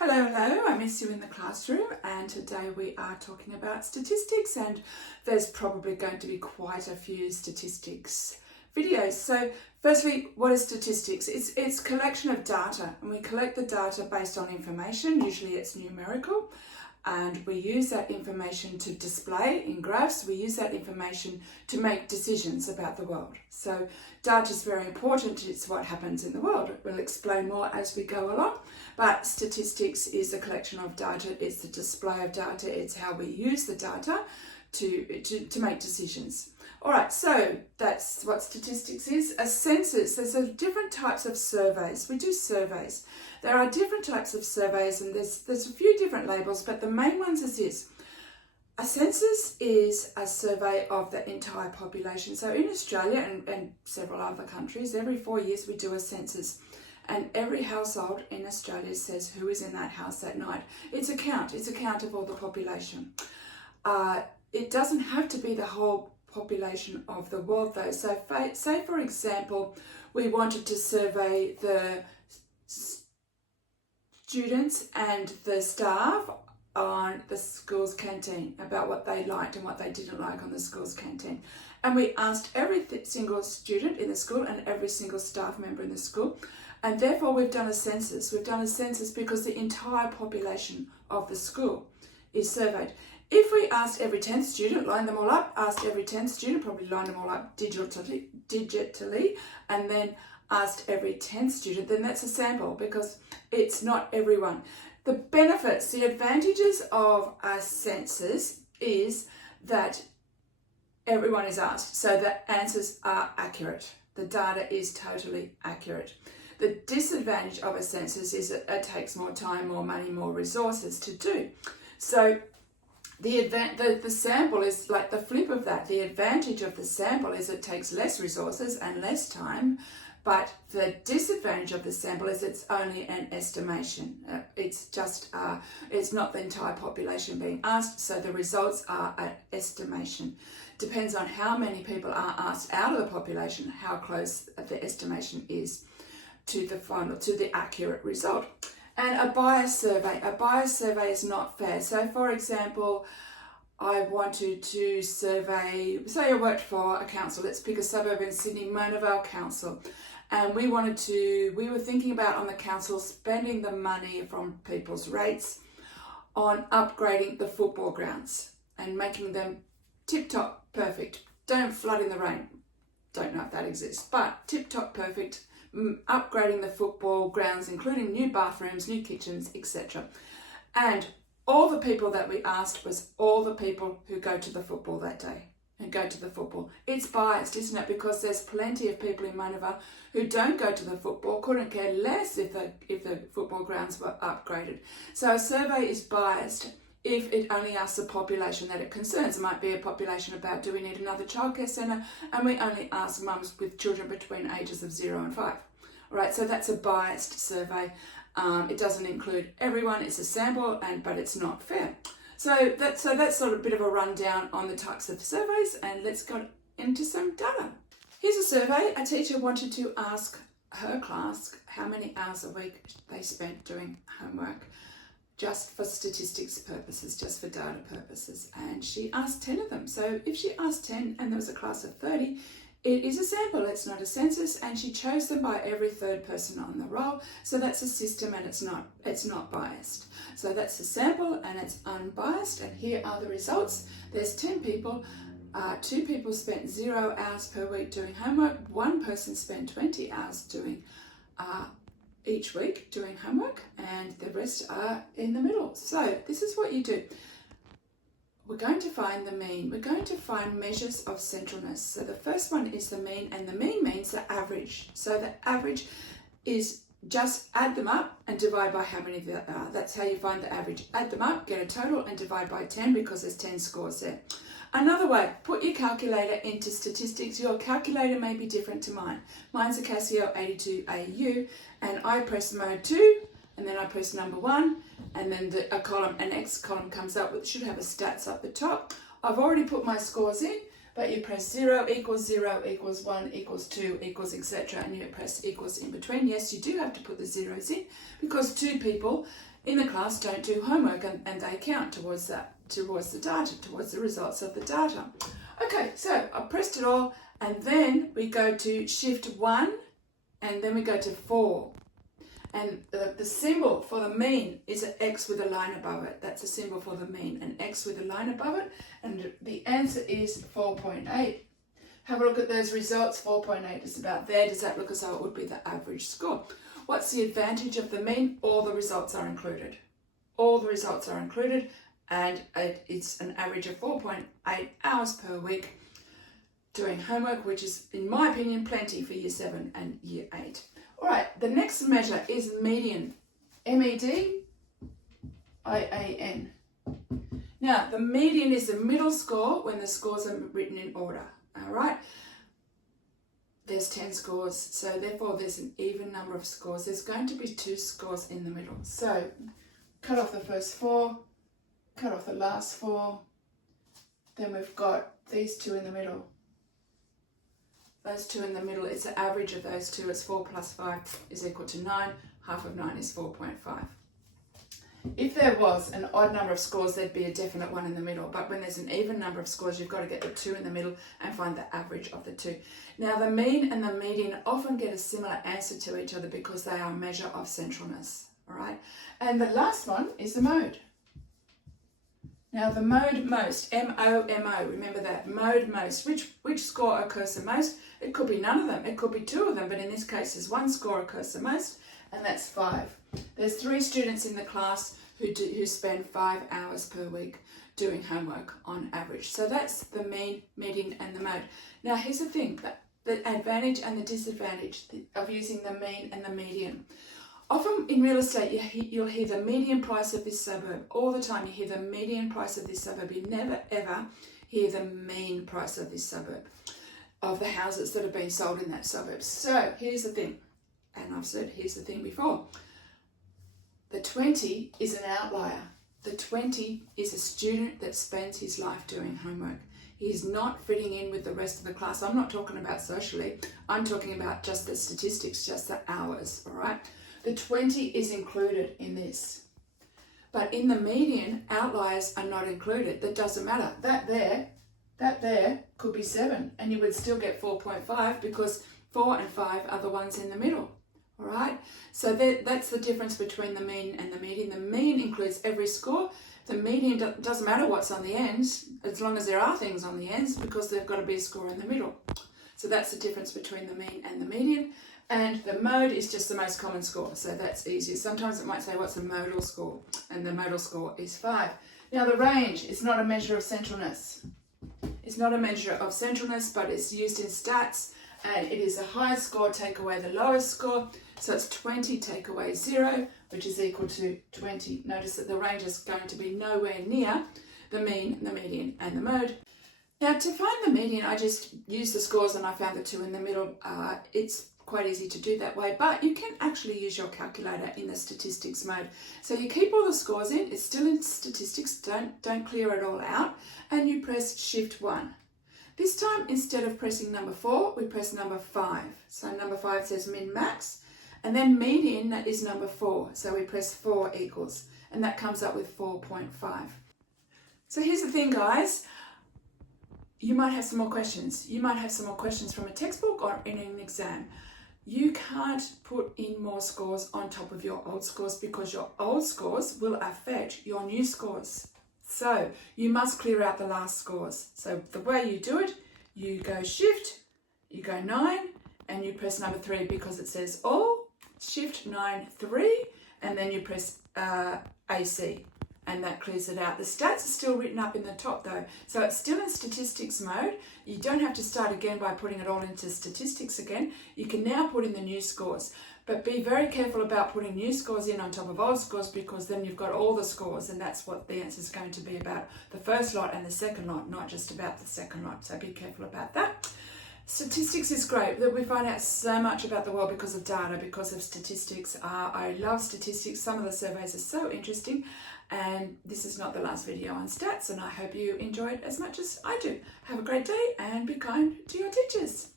Hello, I miss you in the classroom, and today we are talking about statistics, and there's probably going to be quite a few statistics videos. So firstly, what is statistics? It's collection of data, and we collect the data based on information. Usually it's numerical, and we use that information to display in graphs. We use that information to make decisions about the world. So data is very important. It's what happens in the world. We'll explain more as we go along, but statistics is a collection of data. It's the display of data. It's how we use the data to make decisions. All right, so that's what statistics is. A census, there's different types of surveys. We do surveys. There are different types of surveys, and there's a few different labels, but the main ones is this. A census is a survey of the entire population. So in Australia and several other countries, every 4 years we do a census. And every household in Australia says who is in that house that night. It's a count of all the population. It doesn't have to be the whole population of the world though. So say for example, we wanted to survey the students and the staff on the school's canteen about what they liked and what they didn't like on the school's canteen. And we asked every single student in the school and every single staff member in the school, and therefore we've done a census. We've done a census because the entire population of the school is surveyed. If we asked every 10th student, lined them all up, asked every 10th student, probably lined them all up digitally, and then asked every 10th student, then that's a sample because it's not everyone. The benefits, the advantages of a census is that everyone is asked, so the answers are accurate. The data is totally accurate. The disadvantage of a census is that it takes more time, more money, more resources to do. So the sample is like the flip of that. The advantage of the sample is it takes less resources and less time, but the disadvantage of the sample is it's only an estimation. It's not the entire population being asked, so the results are an estimation. Depends on how many people are asked out of the population, how close the estimation is to the accurate result. And a bias survey is not fair. So for example, I wanted to survey, say I worked for a council, let's pick a suburb in Sydney, Mona Vale Council. And we were thinking about on the council spending the money from people's rates on upgrading the football grounds and making them tip-top perfect. Don't flood in the rain. Don't know if that exists, but tip-top perfect. Upgrading the football grounds, including new bathrooms, new kitchens, etc. And all the people that we asked was all the people who go to the football that day and go to the football. It's biased, isn't it? Because there's plenty of people in Mona Vale who don't go to the football, couldn't care less if the football grounds were upgraded. So a survey is biased if it only asks the population that it concerns. It might be a population about, do we need another childcare centre? And we only ask mums with children between ages of 0 and 5. All right, so that's a biased survey. It doesn't include everyone. It's a sample, but it's not fair. So that's sort of a bit of a rundown on the types of surveys, and let's go into some data. Here's a survey. A teacher wanted to ask her class how many hours a week they spent doing homework, just for statistics purposes, just for data purposes. And she asked 10 of them. So if she asked 10 and there was a class of 30, it is a sample, it's not a census, and she chose them by every third person on the roll. So that's a system and it's not biased. So that's a sample and it's unbiased, and here are the results. There's 10 people. 2 people spent 0 hours per week doing homework. 1 person spent 20 hours doing each week doing homework, and the rest are in the middle. So this is what you do. We're going to find the mean. We're going to find measures of centralness. So the first one is the mean, and the mean means the average. So the average is just add them up and divide by how many there are. That's how you find the average. Add them up, get a total, and divide by 10 because there's 10 scores there. Another way, put your calculator into statistics. Your calculator may be different to mine. Mine's a Casio 82AU, and I press mode 2, and then I press number 1, and then an X column comes up, which should have a stats up the top. I've already put my scores in, but you press 0 equals 1 equals 2 equals etc. and you press equals in between. Yes, you do have to put the zeros in because 2 people in the class don't do homework, and they count towards that, towards the data, towards the results of the data. Okay, so I pressed it all, and then we go to shift 1, and then we go to 4. And the symbol for the mean is an X with a line above it. That's a symbol for the mean, an X with a line above it. And the answer is 4.8. Have a look at those results. 4.8 is about there. Does that look as though it would be the average score? What's the advantage of the mean? All the results are included. All the results are included, and it's an average of 4.8 hours per week doing homework, which is, in my opinion, plenty for Year 7 and Year 8. All right, the next measure is median, M-E-D-I-A-N. Now, the median is the middle score when the scores are written in order, all right? There's 10 scores, so therefore there's an even number of scores. There's going to be 2 scores in the middle. So, cut off the first 4, cut off the last 4, then we've got these 2 in the middle. Those 2 in the middle, it's the average of those 2. It's 4 plus 5 is equal to 9. Half of 9 is 4.5. If there was an odd number of scores, there'd be a definite one in the middle. But when there's an even number of scores, you've got to get the 2 in the middle and find the average of the 2. Now, the mean and the median often get a similar answer to each other because they are a measure of centralness. All right. And the last one is the mode. Now, the mode most, M-O-M-O, remember that, mode most. Which score occurs the most? It could be none of them. It could be 2 of them, but in this case, there's 1 score occurs the most, and that's 5. There's 3 students in the class who spend 5 hours per week doing homework on average. So that's the mean, median, and the mode. Now, here's the thing, the advantage and the disadvantage of using the mean and the median. Often in real estate, you'll hear the median price of this suburb. All the time you hear the median price of this suburb. You never, ever hear the mean price of this suburb, of the houses that have been sold in that suburb. So here's the thing, and I've said here's the thing before. The 20 is an outlier. The 20 is a student that spends his life doing homework. He's not fitting in with the rest of the class. I'm not talking about socially. I'm talking about just the statistics, just the hours, all right? The 20 is included in this. But in the median, outliers are not included. That doesn't matter. That there could be 7, and you would still get 4.5 because 4 and 5 are the ones in the middle. All right? So that's the difference between the mean and the median. The mean includes every score. The median doesn't matter what's on the ends, as long as there are things on the ends, because there've got to be a score in the middle. So that's the difference between the mean and the median. And the mode is just the most common score, so that's easier. Sometimes it might say, what's the modal score? And the modal score is 5. Now, the range is not a measure of centralness. It's not a measure of centralness, but it's used in stats, and it is the highest score take away the lowest score. So it's 20 take away 0, which is equal to 20. Notice that the range is going to be nowhere near the mean, the median, and the mode. Now, to find the median, I just used the scores and I found the 2 in the middle. It's quite easy to do that way, but you can actually use your calculator in the statistics mode. So you keep all the scores in, it's still in statistics, don't clear it all out, and you press shift 1. This time, instead of pressing number 4, we press number 5. So number 5 says min max, and then median is number 4. So we press 4 equals, and that comes up with 4.5. So here's the thing, guys. You might have some more questions. You might have some more questions from a textbook or in an exam. You can't put in more scores on top of your old scores because your old scores will affect your new scores. So you must clear out the last scores. So the way you do it, you go shift, you go 9, and you press number 3 because it says all, shift 9, 3, and then you press AC. And that clears it out. The stats are still written up in the top though. So it's still in statistics mode. You don't have to start again by putting it all into statistics again. You can now put in the new scores. But be very careful about putting new scores in on top of old scores because then you've got all the scores and that's what the answer is going to be about. The first lot and the second lot, not just about the second lot. So be careful about that. Statistics is great. We find out so much about the world because of data, because of statistics. I love statistics. Some of the surveys are so interesting. And this is not the last video on stats, and I hope you enjoyed as much as I do. Have a great day and be kind to your teachers.